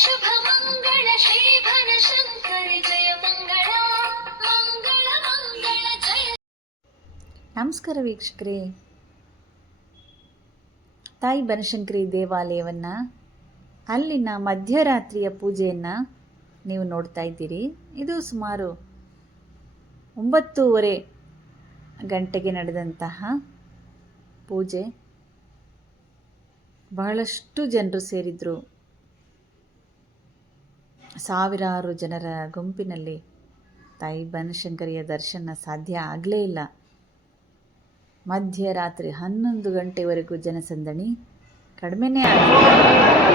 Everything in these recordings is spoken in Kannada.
ಶುಭ ಮಂಗಳ ಶಂಕರ ಜಯ ಮಂಗಳ ಮಂಗಳ ಮಂಗಳ ಜಯ. ನಮಸ್ಕಾರ ವೀಕ್ಷಕರೇ. ತಾಯಿ ಬನಶಂಕರಿ ದೇವಾಲಯವನ್ನು, ಅಲ್ಲಿನ ಮಧ್ಯರಾತ್ರಿಯ ಪೂಜೆಯನ್ನು ನೀವು ನೋಡ್ತಾ ಇದ್ದೀರಿ. ಇದು ಸುಮಾರು ಒಂಬತ್ತೂವರೆ ಗಂಟೆಗೆ ನಡೆದಂತಹ ಪೂಜೆ. ಬಹಳಷ್ಟು ಜನರು ಸೇರಿದರು. ಸಾವಿರಾರು ಜನರ ಗುಂಪಿನಲ್ಲಿ ತಾಯಿ ಬನಶಂಕರಿಯ ದರ್ಶನ ಸಾಧ್ಯ ಆಗಲೇ ಇಲ್ಲ. ಮಧ್ಯರಾತ್ರಿ ಹನ್ನೊಂದು ಗಂಟೆವರೆಗೂ ಜನಸಂದಣಿ ಕಡಿಮೆನೇ ಆಗಿಲ್ಲ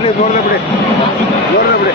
ಬನ್ನಿ ನೋಡ್ದೆ ಬಿಡಿ ನೋಡ್ದೆ ಬಿಡಿ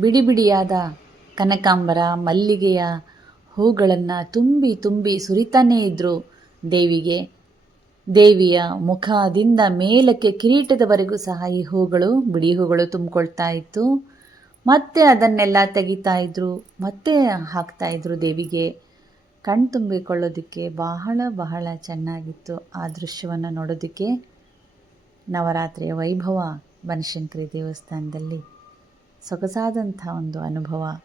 ಬಿಡಿ ಬಿಡಿಯಾದ ಕನಕಾಂಬರ, ಮಲ್ಲಿಗೆಯ ಹೂಗಳನ್ನು ತುಂಬಿ ತುಂಬಿ ಸುರಿತಾನೇ ಇದ್ದರು ದೇವಿಗೆ, ದೇವಿಯ ಮುಖದಿಂದ ಮೇಲಕ್ಕೆ ಕಿರೀಟದವರೆಗೂ ಸಹ ಈ ಹೂಗಳು, ಬಿಡಿ ಹೂಗಳು ತುಂಬಿಕೊಳ್ತಾ ಇತ್ತು. ಮತ್ತೆ ಅದನ್ನೆಲ್ಲ ತೆಗಿತಾ ಇದ್ರು, ಮತ್ತೆ ಹಾಕ್ತಾ ಇದ್ರು ದೇವಿಗೆ. ಕಣ್ತುಂಬಿಕೊಳ್ಳೋದಕ್ಕೆ ಬಹಳ ಬಹಳ ಚೆನ್ನಾಗಿತ್ತು ಆ ದೃಶ್ಯವನ್ನು ನೋಡೋದಕ್ಕೆ. ನವರಾತ್ರಿಯ ವೈಭವ, ಬನಶಂಕರಿ ದೇವಸ್ಥಾನದಲ್ಲಿ. ಸೊಗಸಾದಂಥ ಒಂದು ಅನುಭವ.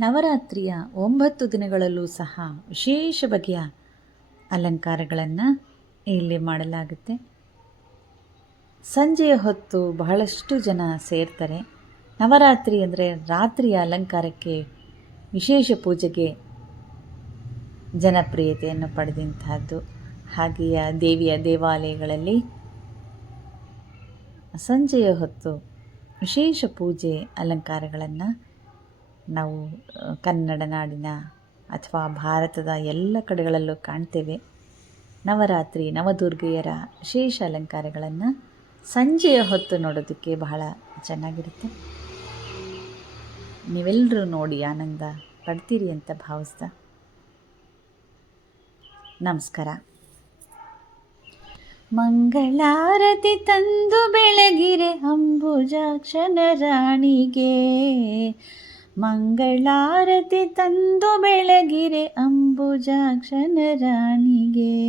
ನವರಾತ್ರಿಯ ಒಂಬತ್ತು ದಿನಗಳಲ್ಲೂ ಸಹ ವಿಶೇಷ ಬಗೆಯ ಅಲಂಕಾರಗಳನ್ನು ಇಲ್ಲಿ ಮಾಡಲಾಗುತ್ತೆ. ಸಂಜೆಯ ಹೊತ್ತು ಬಹಳಷ್ಟು ಜನ ಸೇರ್ತಾರೆ. ನವರಾತ್ರಿ ಅಂದರೆ ರಾತ್ರಿಯ ಅಲಂಕಾರಕ್ಕೆ ವಿಶೇಷ ಪೂಜೆಗೆ ಜನಪ್ರಿಯತೆಯನ್ನು ಪಡೆದಂತಹದ್ದು ಹಾಗೆಯೇ ದೇವಿಯ ದೇವಾಲಯಗಳಲ್ಲಿ ಸಂಜೆಯ ಹೊತ್ತು ವಿಶೇಷ ಪೂಜೆ ಅಲಂಕಾರಗಳನ್ನು ನಾವು ಕನ್ನಡ ನಾಡಿನ ಅಥವಾ ಭಾರತದ ಎಲ್ಲ ಕಡೆಗಳಲ್ಲೂ ಕಾಣ್ತೇವೆ. ನವರಾತ್ರಿ, ನವದುರ್ಗೆಯರ ವಿಶೇಷ ಅಲಂಕಾರಗಳನ್ನು ಸಂಜೆಯ ಹೊತ್ತು ನೋಡೋದಕ್ಕೆ ಬಹಳ ಚೆನ್ನಾಗಿರುತ್ತೆ. ನೀವೆಲ್ಲರೂ ನೋಡಿ ಆನಂದ ಪಡ್ತೀರಿ ಅಂತ ಭಾವಿಸ್ತಾ. ನಮಸ್ಕಾರ. ಮಂಗಳಾರತಿ ತಂದು ಬೆಳಗಿರೆ ಅಂಬುಜಾಕ್ಷನ ರಾಣಿಗೆ. ಮಂಗಳಾರತಿ ತಂದು ಬೆಳಗಿರೆ ಅಂಬುಜಾಕ್ಷನ ರಾಣಿಗೆ.